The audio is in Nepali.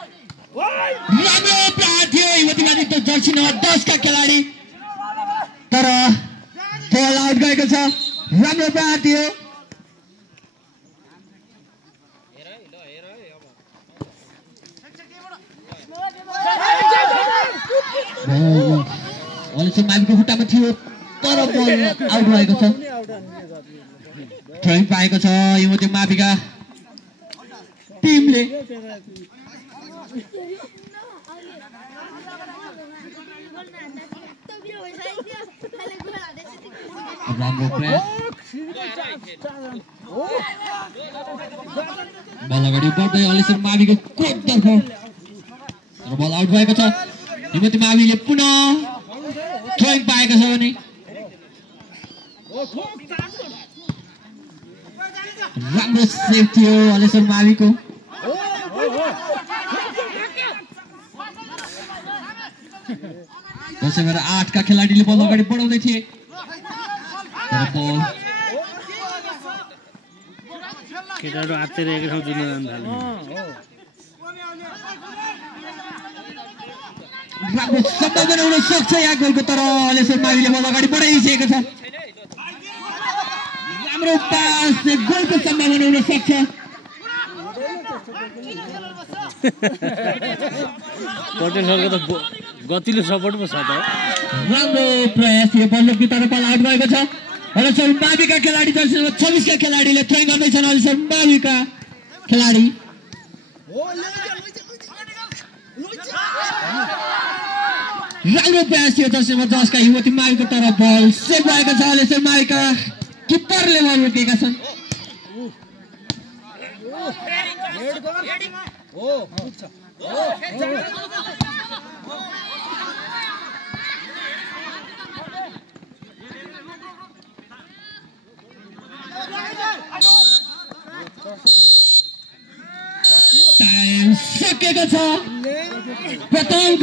राम्रो प्रहार थियो युवतीमाथि त जर्सी नम्बर 10 का खेलाडी तर बल आउट गएको छ राम्रो प्रहार थियो अलिसम्म माविको खुट्टामा थियो तर बल आउट भएको छ थ्रोइङ पाएको छ युवती माविका टिमले राम्रो प्रयास बल अगाडि बढ्दै अहिलेसम्म माविको कोर्टतर्फ र बल आउट भएको छ युवती माविले पुनः थ्रोइङ पाएको छ भने राम्रो सेभ थियो अहिलेसम्म माविको दसैँ 8 का खेलाडीले बल अगाडि बढाउँदै थिए तर बल केटाहरु आत्तिरहेको ठाउँ जुन जान थाल्यो राम्रो सम्भावना हुन सक्छ यहाँ गोलको तर अहिलेसम्म माविले बल अगाडि बढाइसकेको छ राम्रो पास गोलको सम्भावना हुन सक्छ पटेल सरको त गतिलो सपोर्ट पो छ त राम्रो प्रयास थियो बल्लभको तर्फ आउट भएको छ अहिलेसम्म माविका खेलाडी 26 का खेलाडीले थ्रोइङ गर्दैछन् अहिलेसम्म माविका खेलाडी राम्रो प्रयास थियो 10 का युवती माविको तर्फ बल सेभ भएको छ अहिलेसम्म माविका किपरले बल रोकेका छन् टाइम सकेको छ प्रथम